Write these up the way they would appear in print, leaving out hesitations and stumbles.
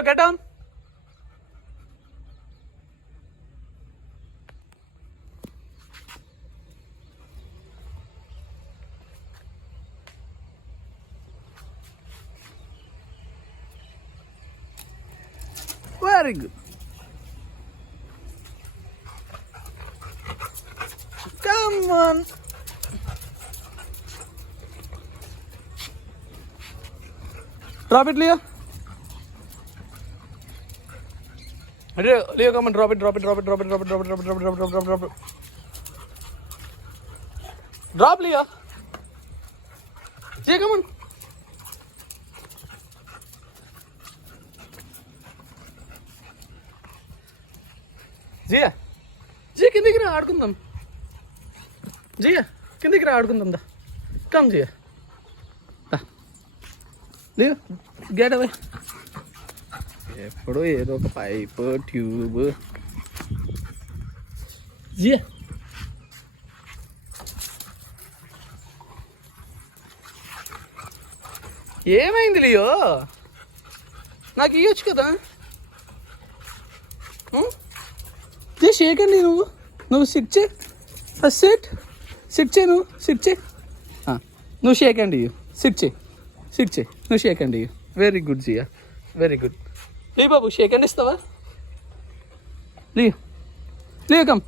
Leo, get down. Very good. Come on. Drop it, Leo. Leo, come on, drop it. Drop, Leo. Jay, come on. Jay, కిందికి రా ఆడుకుందాం. Jay, కిందికి రా ఆడుకుందాం దా. Come, Jay. Leo, get away. ఎప్పుడు ఏదో ఒక పైప్ ట్యూబ్. Jay. ఏమైంది లియో? నాకు ఇవ్వచ్చు కదా. షేక్ అండి నువ్వు సిట్ చే. సిట్ చే నువ్వు షేక్ అండి సిట్ చే నువ్వు shake hand. Very good Jia, very good. లీ బాబు షేక్ అండి ఇస్తావా? లియో కమ్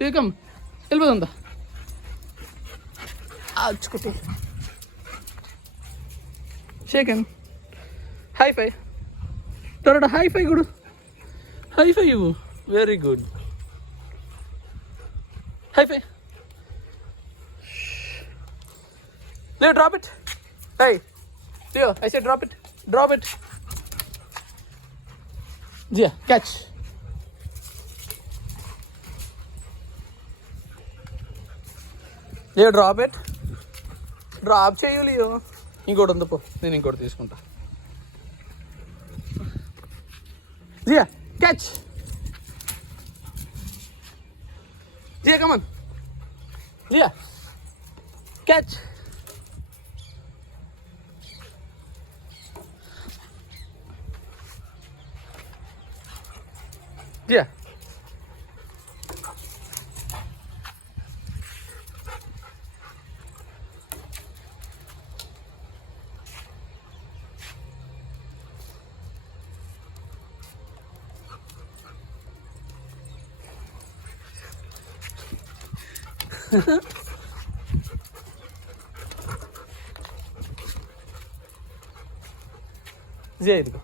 వెళ్ళిపోతుందా ఆచుకుంటే. షేక్ అండ్ హై ఫై తొరడ హై ఫై గుడు హై ఫై ఇవ్వు. Very good. High five. Leo, drop it. Hey, Leo, I said drop it. Jia, catch. Leo, drop it. Drop cheyu Leo. ఇంకోటి ఉంది పో, నేను ఇంకోటి తీసుకుంటా. Jia, catch. Jia, come on. Jia, catch. Jia. Jia, ఇదిగో.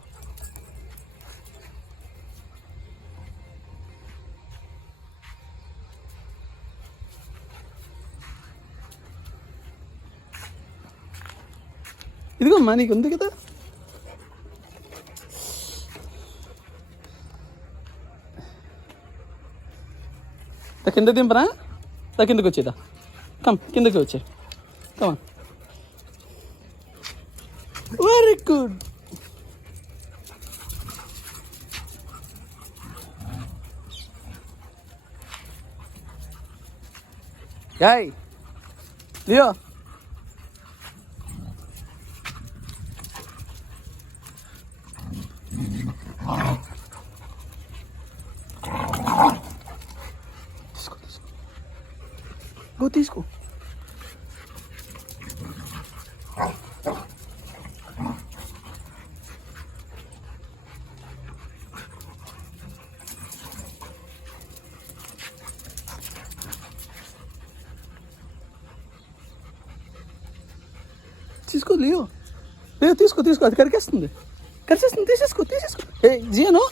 ఇదిగోమ్మా నీకు ఉంది కదా. కింద దింపరా, కిందకి వచ్చేదా. కిందకి వచ్చే. Come very good. Yay Leo. తీసుకో. తీసుకో లియో, తీసుకో. అది కరిచేస్తుంది. తీసేసుకో. ఏ జియాను.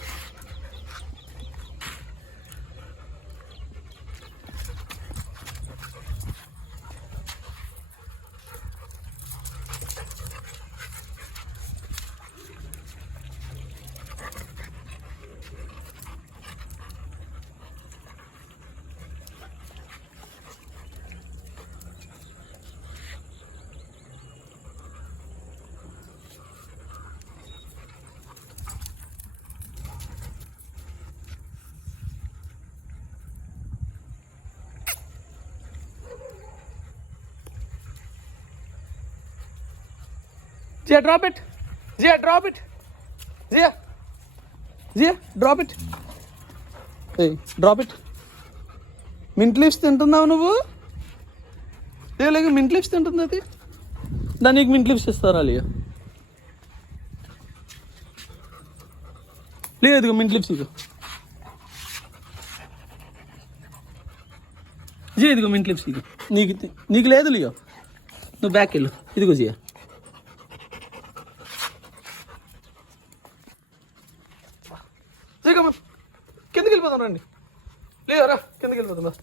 Jia, drop it. Jia Jia drop it, drop it. Mint leaves తింటున్నావు నువ్వు? లేక మింట్ లీవ్స్ తింటుంది అది. దానికి మింట్ లీవ్స్ ఇస్తారా లియా? లేదు మింట్ లీవ్స్ ఇదిగో. జియా ఇదిగో మింట్ లీవ్స్ ఇదిగో. నీకు లేదు లియో, నువ్వు బ్యాక్ వెళ్ళు. ఇదిగో జియా. కిందకి వెళ్ళిపోతాం రండి. లేవరా కిందకి వెళ్ళిపోతాం.